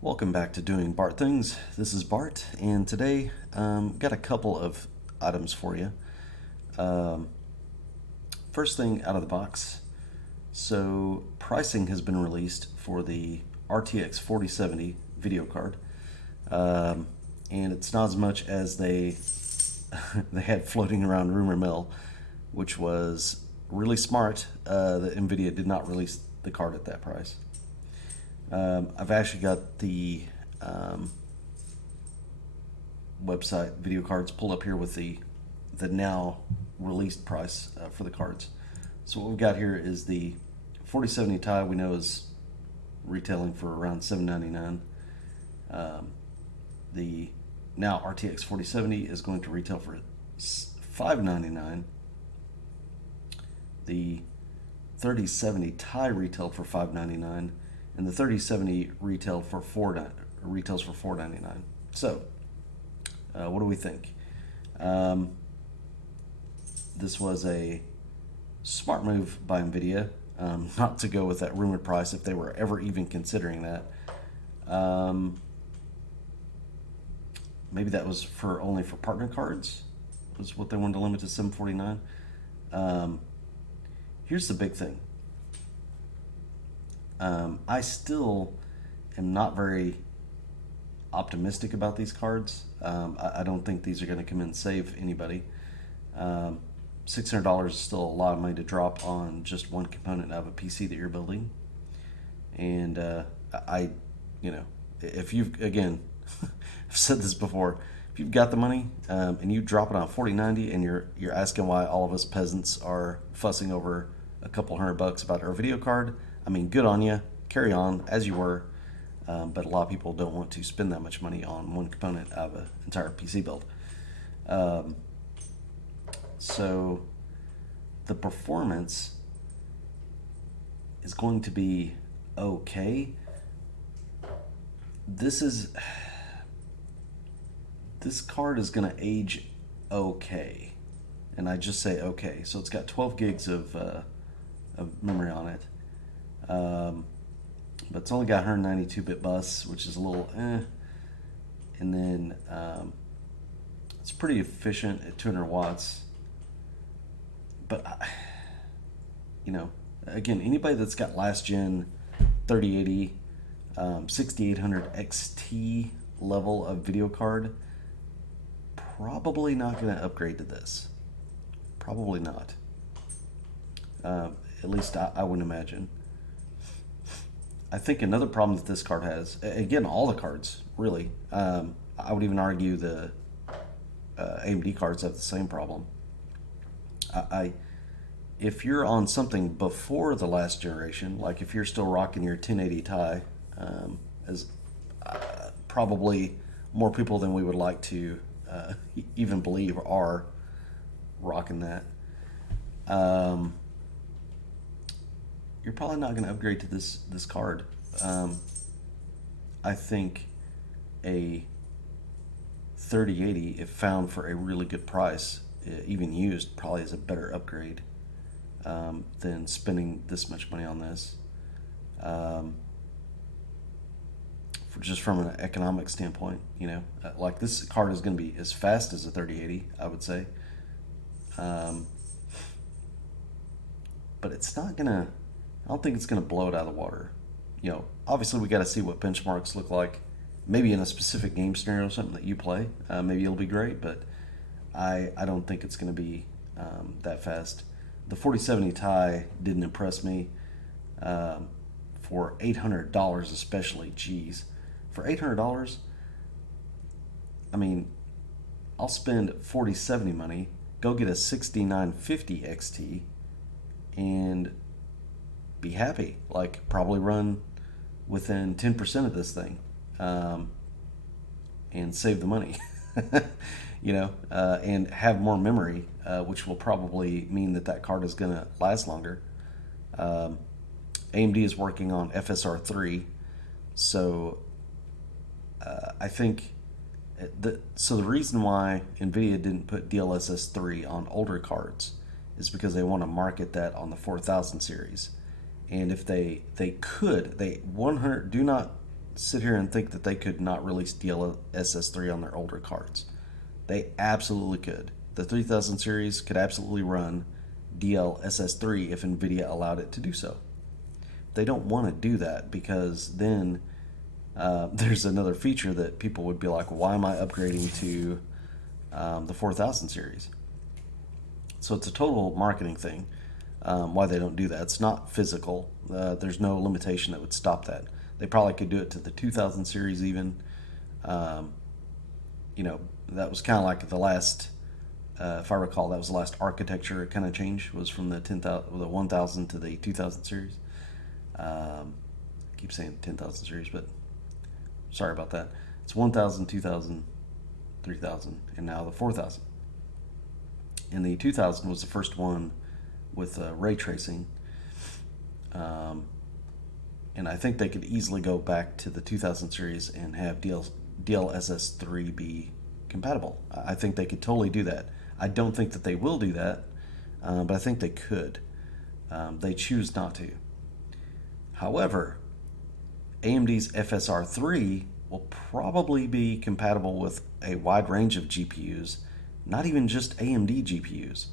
Welcome back to Doing Bart Things. This is Bart, and today got a couple of items for you. Um, First thing out of the box, so pricing has been released for the RTX 4070 video card, and it's not as much as they they had floating around rumor mill, which was really smart. That Nvidia did not release the card at that price. I've actually got the website video cards pulled up here with the now released price for the cards. So what we've got here is the 4070 Ti. We know is retailing for around $799. The now RTX 4070 is going to retail for $599. The 3070 Ti retailed for $599, and the 3070 retails for $499. So, what do we think? This was a smart move by Nvidia, not to go with that rumored price if they were ever even considering that. Maybe that was for only for partner cards, was what they wanted to limit to $749. Here's the big thing. I still am not very optimistic about these cards. I don't think these are going to come in and save anybody. $600 is still a lot of money to drop on just one component of a PC that you're building. And if you've, again, I've said this before, if you've got the money and you drop it on 4090 and you're asking why all of us peasants are fussing over a couple $100 about our video card, I mean, good on you. Carry on as you were. But a lot of people don't want to spend that much money on one component of an entire PC build. So the performance is going to be okay. This card is going to age okay, and I just say okay. So it's got 12 gigs of memory on it. But it's only got 192-bit bus, which is a little And then it's pretty efficient at 200 watts. But, again, anybody that's got last gen 3080, 6800 XT level of video card, probably not going to upgrade to this. Probably not. At least I wouldn't imagine. I think another problem that this card has, again, all the cards, really, I would even argue the AMD cards have the same problem. If you're on something before the last generation, like if you're still rocking your 1080 Ti, as probably more people than we would like to even believe are rocking that, you're probably not going to upgrade to this card. I think a 3080, if found for a really good price, even used, probably is a better upgrade than spending this much money on this. Just from an economic standpoint, like this card is going to be as fast as a 3080, I would say. But it's not going to, I don't think it's going to blow it out of the water. Obviously we got to see what benchmarks look like. Maybe in a specific game scenario or something that you play, maybe it'll be great, but I don't think it's going to be that fast. The 4070 Ti didn't impress me for $800 especially. Geez, for $800, I mean, I'll spend 4070 money, go get a 6950 XT, and be happy. Like, probably run within 10% of this thing, and save the money. And have more memory, which will probably mean that card is going to last longer. AMD is working on FSR3, so I think the reason why Nvidia didn't put DLSS 3 on older cards is because they want to market that on the 4000 series. And if they could, they 100 do not sit here and think that they could not release DLSS 3 on their older cards. They absolutely could. The 3000 series could absolutely run DLSS 3 if Nvidia allowed it to do so. They don't want to do that because then there's another feature that people would be like, why am I upgrading to the 4000 series? So it's a total marketing thing why they don't do that. It's not physical. There's no limitation that would stop that. They probably could do it to the 2000 series even. You know, that was kind of like the last, if I recall, that was the last architecture kind of change, was from the 1000 to the 2000 series. I keep saying 10,000 series, but sorry about that. It's 1000, 2000, 3000, and now the 4000. And the 2000 was the first one with ray tracing. And I think they could easily go back to the 2000 series and have DLSS 3 be compatible. I think they could totally do that. I don't think that they will do that, but I think they could. They choose not to. However, AMD's FSR 3 will probably be compatible with a wide range of GPUs, not even just AMD GPUs.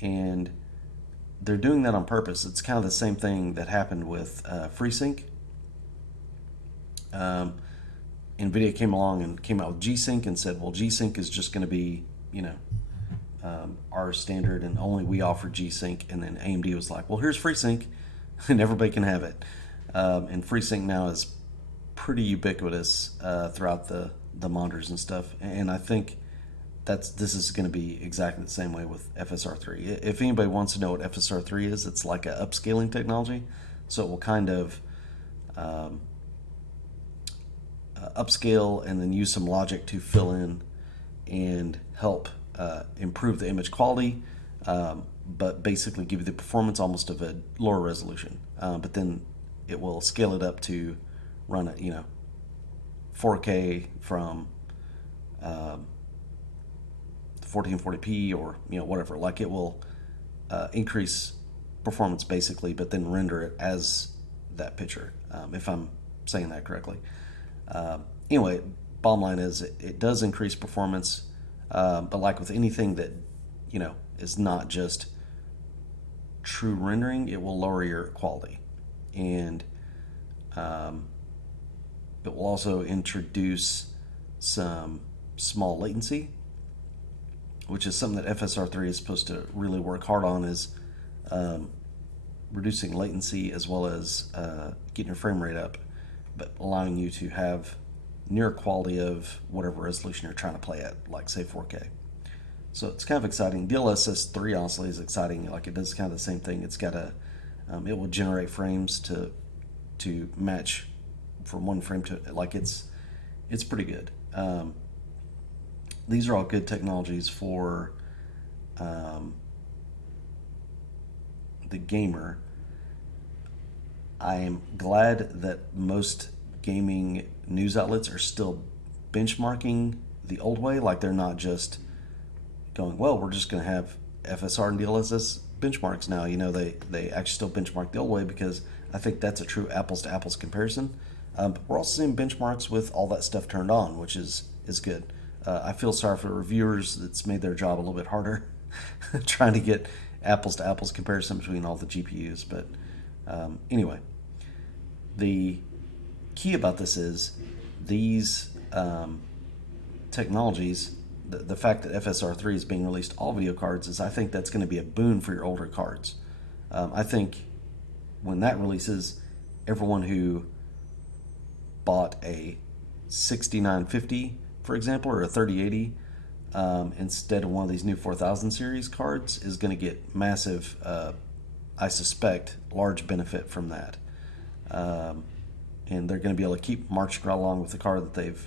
And they're doing that on purpose. It's kind of the same thing that happened with FreeSync. Nvidia came along and came out with G-Sync and said, well, G-Sync is just going to be, our standard and only we offer G-Sync. And then AMD was like, well, here's FreeSync and everybody can have it. And FreeSync now is pretty ubiquitous throughout the monitors and stuff. And I think this is going to be exactly the same way with FSR3. If anybody wants to know what FSR3 is, it's like an upscaling technology. So it will kind of upscale and then use some logic to fill in and help improve the image quality, but basically give you the performance almost of a lower resolution. But then it will scale it up to run at 4K from 1440p or whatever. Like it will increase performance basically, but then render it as that picture, if I'm saying that correctly. Anyway, bottom line is it does increase performance, but like with anything that is not just true rendering, it will lower your quality, and it will also introduce some small latency, which is something that FSR3 is supposed to really work hard on, is reducing latency as well as getting your frame rate up, but allowing you to have near quality of whatever resolution you're trying to play at, like say 4K. So it's kind of exciting. DLSS 3 honestly is exciting. Like it does kind of the same thing. It's got it will generate frames to match from one frame to, like it's pretty good. These are all good technologies for the gamer. I am glad that most gaming news outlets are still benchmarking the old way. Like they're not just going, well, we're just going to have FSR and DLSS benchmarks now. They actually still benchmark the old way, because I think that's a true apples to apples comparison. But we're also seeing benchmarks with all that stuff turned on, which is good. I feel sorry for reviewers. It's made their job a little bit harder trying to get apples to apples comparison between all the GPUs. But anyway, the key about this is these technologies, the fact that FSR3 is being released to all video cards, is I think that's going to be a boon for your older cards. I think when that releases, everyone who bought a 6950, for example, or a 3080, instead of one of these new 4000 series cards, is going to get massive, I suspect, large benefit from that. And they're going to be able to keep marching right along with the card that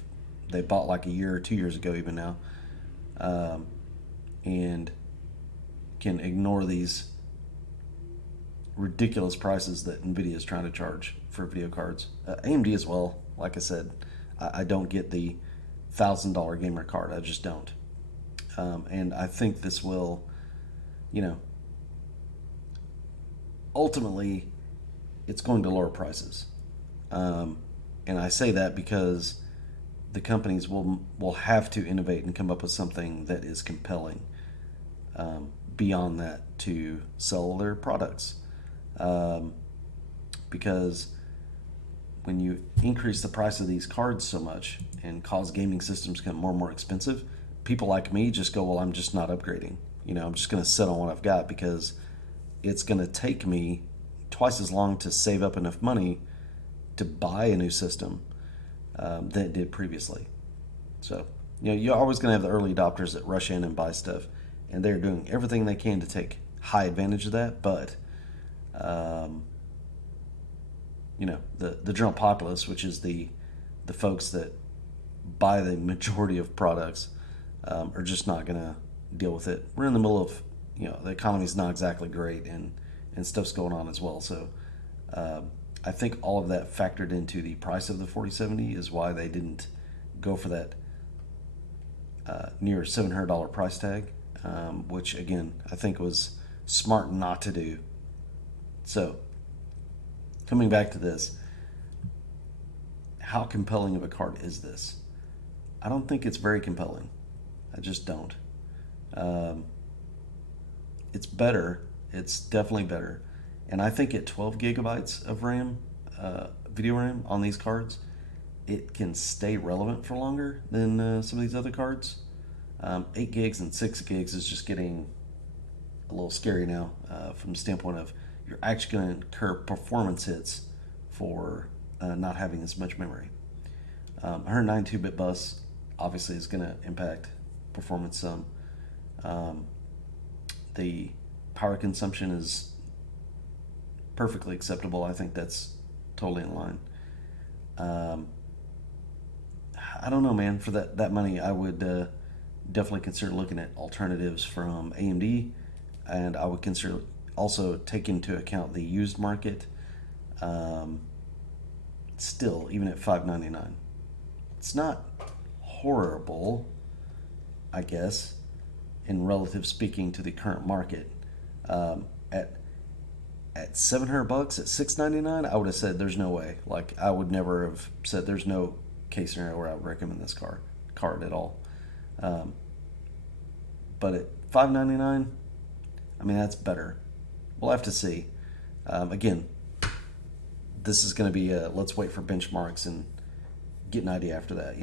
they bought like a year or 2 years ago even now, and can ignore these ridiculous prices that Nvidia is trying to charge for video cards. AMD as well. Like I said, I don't get the $1,000 gamer card. I just don't. And I think this will, ultimately, it's going to lower prices. And I say that because the companies will have to innovate and come up with something that is compelling beyond that to sell their products. Because when you increase the price of these cards so much and cause gaming systems to become more and more expensive, people like me just go, well, I'm just not upgrading. I'm just going to sit on what I've got because it's going to take me twice as long to save up enough money to buy a new system than it did previously. So, you're always going to have the early adopters that rush in and buy stuff, and they're doing everything they can to take high advantage of that. But, the general populace, which is the folks that buy the majority of products, are just not going to deal with it. We're in the middle of, the economy's not exactly great, and stuff's going on as well. So, I think all of that factored into the price of the 4070 is why they didn't go for that near $700 price tag, which again I think was smart not to do. So, coming back to this, how compelling of a card is this? I don't think it's very compelling. I just don't. It's better. It's definitely better. And I think at 12 gigabytes of RAM, video RAM on these cards, it can stay relevant for longer than some of these other cards. 8 gigs and 6 gigs is just getting a little scary now from the standpoint of you're actually going to incur performance hits for not having as much memory. 192-bit bus obviously is going to impact performance some. The power consumption is perfectly acceptable. I think that's totally in line. I don't know, man. For that money, I would definitely consider looking at alternatives from AMD, and I would consider also take into account the used market. Still, even at $599, it's not horrible, I guess, in relative speaking to the current market. At $700 at $699, I would have said there's no way. Like, I would never have said there's no case scenario where I would recommend this card at all. But at $599, I mean, that's better. We'll have to see. Again, this is going to be let's wait for benchmarks and get an idea after that,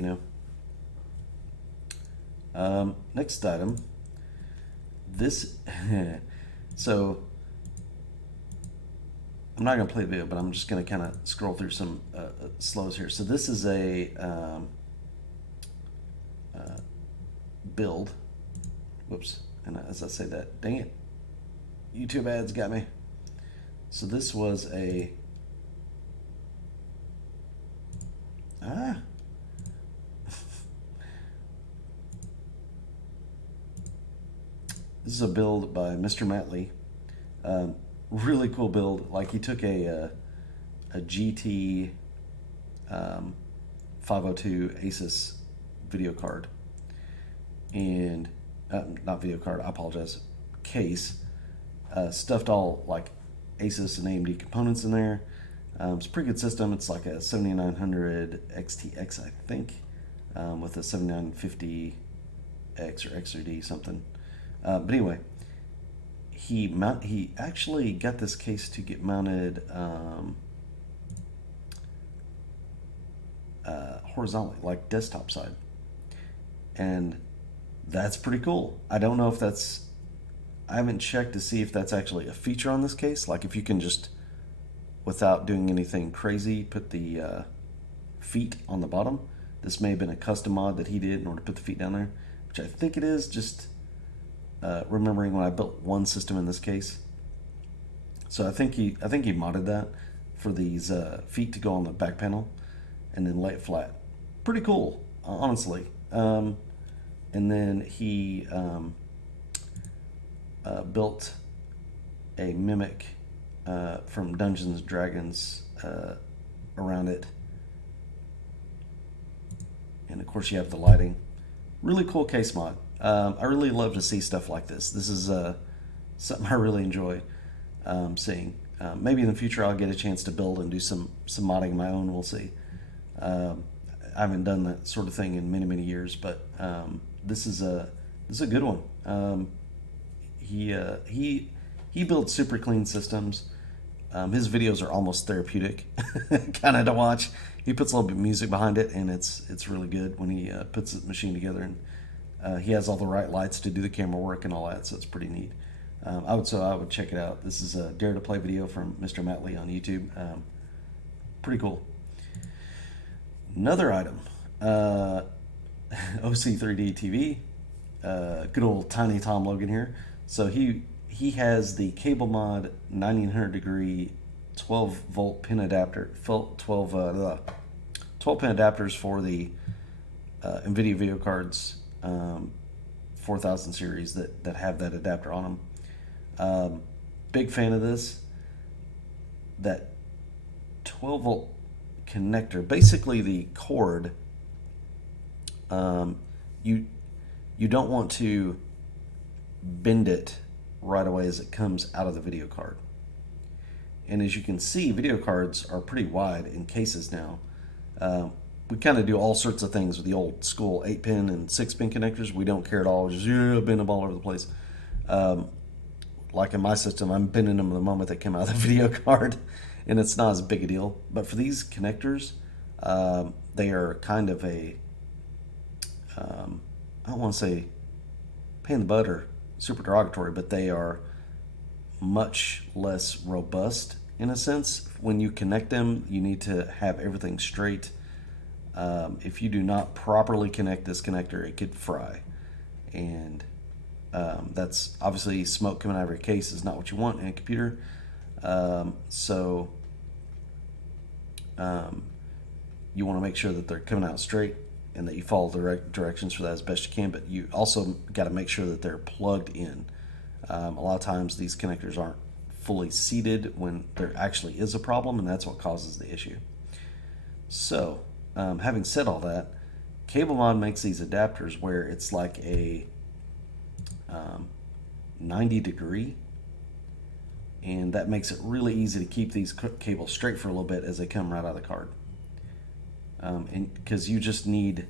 Next item. This, so I'm not going to play the video, but I'm just going to kind of scroll through some slows here. So this is a build. Whoops. And as I say that, dang it, YouTube ads got me. So this was a this is a build by Mr. Matley. Really cool build. Like, he took a GT 502 ASUS video card and not video card, I apologize, case, stuffed all like ASUS and AMD components in there. It's a pretty good system. It's like a 7900 XTX, I think, with a 7950X or XRD something. But anyway, he actually got this case to get mounted horizontally, like desktop side, and that's pretty cool. I don't know if I haven't checked to see if that's actually a feature on this case, like if you can just, without doing anything crazy, put the feet on the bottom. This may have been a custom mod that he did in order to put the feet down there, which I think it is, just remembering when I built one system in this case. So I think he modded that for these feet to go on the back panel and then lay it flat. Pretty cool, honestly. And then he built a Mimic from Dungeons & Dragons around it. And of course you have the lighting. Really cool case mod. I really love to see stuff like this. This is something I really enjoy seeing. Maybe in the future I'll get a chance to build and do some modding of my own. We'll see. I haven't done that sort of thing in many years, but this is a good one. He builds super clean systems. His videos are almost therapeutic, kind of to watch. He puts a little bit of music behind it, and it's really good when he puts the machine together. And he has all the right lights to do the camera work and all that, so it's pretty neat. I would check it out. This is a Dare to Play video from Mr. Matt Lee on YouTube. Pretty cool. Another item, OC3D TV. Good old Tiny Tom Logan here. So he has the Cable Mod 1900 degree 12 volt pin adapter, 12 pin adapters for the Nvidia video cards, 4000 series that have that adapter on them. Big fan of this. That 12 volt connector, basically the cord, you don't want to bend it right away as it comes out of the video card. And as you can see, video cards are pretty wide in cases now. We kind of do all sorts of things with the old school 8-pin and 6-pin connectors. We don't care at all. Just bend them all over the place. Like in my system, I'm bending them the moment they come out of the video card, and it's not as big a deal. But for these connectors, they are kind of a, I don't want to say pain in the butt or super derogatory, but they are much less robust in a sense. When you connect them, you need to have everything straight. If you do not properly connect this connector, it could fry. And that's obviously smoke coming out of your case is not what you want in a computer. You want to make sure that they're coming out straight and that you follow the right directions for that as best you can, but you also got to make sure that they're plugged in. A lot of times these connectors aren't fully seated when there actually is a problem, and that's what causes the issue. So, having said all that, CableMod makes these adapters where it's like a 90 degree, and that makes it really easy to keep these cables straight for a little bit as they come right out of the card. And because you just need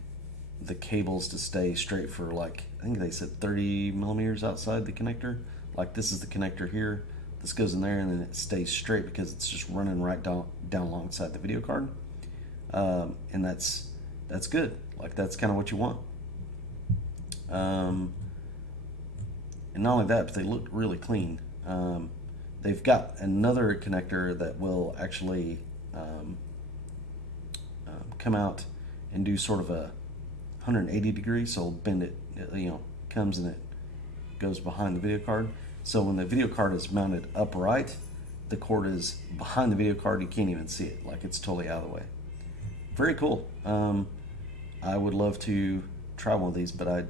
the cables to stay straight for, like, I think they said 30 millimeters outside the connector. Like, this is the connector here, this goes in there, and then it stays straight because it's just running right down alongside the video card. And that's good. Like, that's kind of what you want. And not only that, but they look really clean. They've got another connector that will actually come out and do sort of a 180 degrees, so it'll bend it, comes and it goes behind the video card. So when the video card is mounted upright, the cord is behind the video card, you can't even see it, like it's totally out of the way. Very cool. I would love to try one of these, but I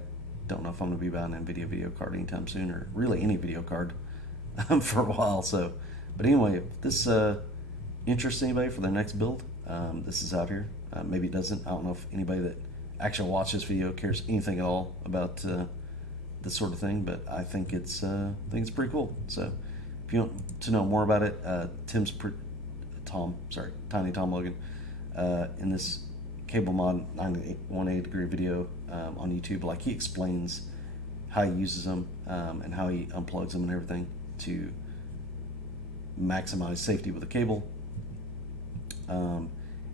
don't know if I'm going to be buying an Nvidia video card anytime soon, or really any video card for a while. So, but anyway, if this interests anybody for their next build, this is out here. Maybe it doesn't. I don't know if anybody that actually watches this video cares anything at all about this sort of thing, but I think it's pretty cool. So, if you want to know more about it, Tiny Tom Logan, in this Cable Mod 180 degree video on YouTube, like, he explains how he uses them and how he unplugs them and everything to maximize safety with the cable.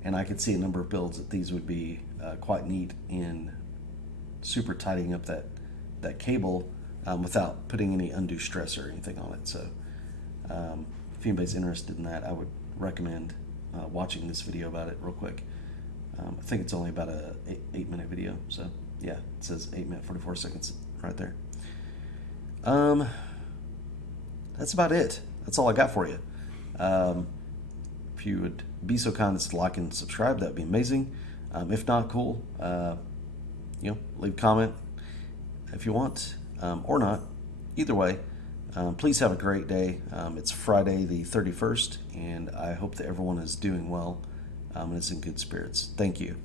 And I could see a number of builds that these would be quite neat in super tidying up that cable without putting any undue stress or anything on it. So if anybody's interested in that, I would recommend watching this video about it real quick. I think it's only about a 8-minute video, so yeah, it says 8 minutes 44 seconds right there. That's about it. That's all I got for you. If you would be so kind as to like and subscribe, that would be amazing. If not, cool. Leave a comment if you want, or not. Either way, please have a great day. It's Friday the 31st, and I hope that everyone is doing well and is in good spirits. Thank you.